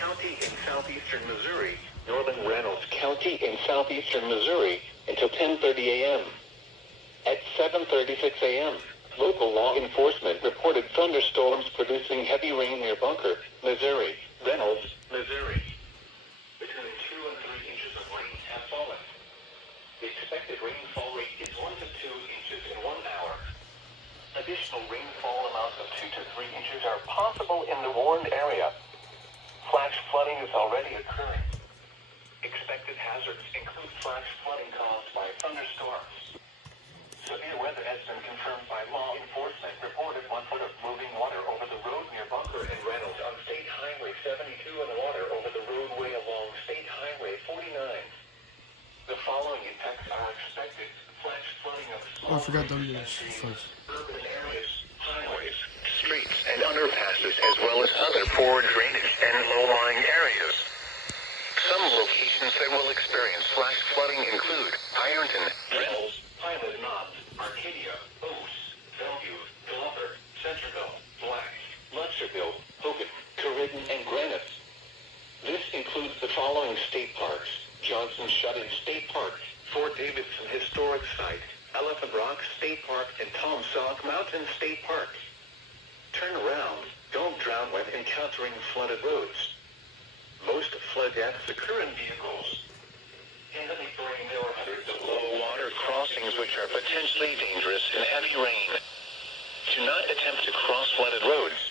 County in southeastern Missouri, northern Reynolds County in southeastern Missouri, until 10:30 a.m. At 7:36 a.m., local law enforcement reported thunderstorms producing heavy rain near Bunker, Missouri, Reynolds, Missouri. Between 2 and 3 inches of rain have fallen. The expected rainfall rate is 1 to 2 inches in 1 hour. Additional rainfall amounts of 2 to 3 inches are possible in the warned area. Flash flooding is already occurring. Expected hazards include flash flooding caused by thunderstorms. Severe weather has been confirmed by law enforcement. Reported 1 foot of moving water over the road near Bunker and Reynolds on State Highway 72 and water over the roadway along State Highway 49. The following impacts are expected. Flash flooding of small urban areas, highways, streets, and underpasses, as well as other poor drainage and low-lying areas. Some locations that will experience flash flooding include Ironton, Reynolds, Pilot Knot, Arcadia, Oaks, Bellevue, Glover, Centerville, Black, Munsterville, Hogan, Corydon, and Granite. This includes the following state parks: Johnson Shut-in State Park, Fort Davidson Historic Site, Elephant Rock State Park, and Tom Sauk Mountain State Park. Turn around. Don't drown when encountering flooded roads. Most flood deaths occur in vehicles. In the neighboring neighborhoods of low water crossings, which are potentially dangerous in heavy rain. Do not attempt to cross flooded roads.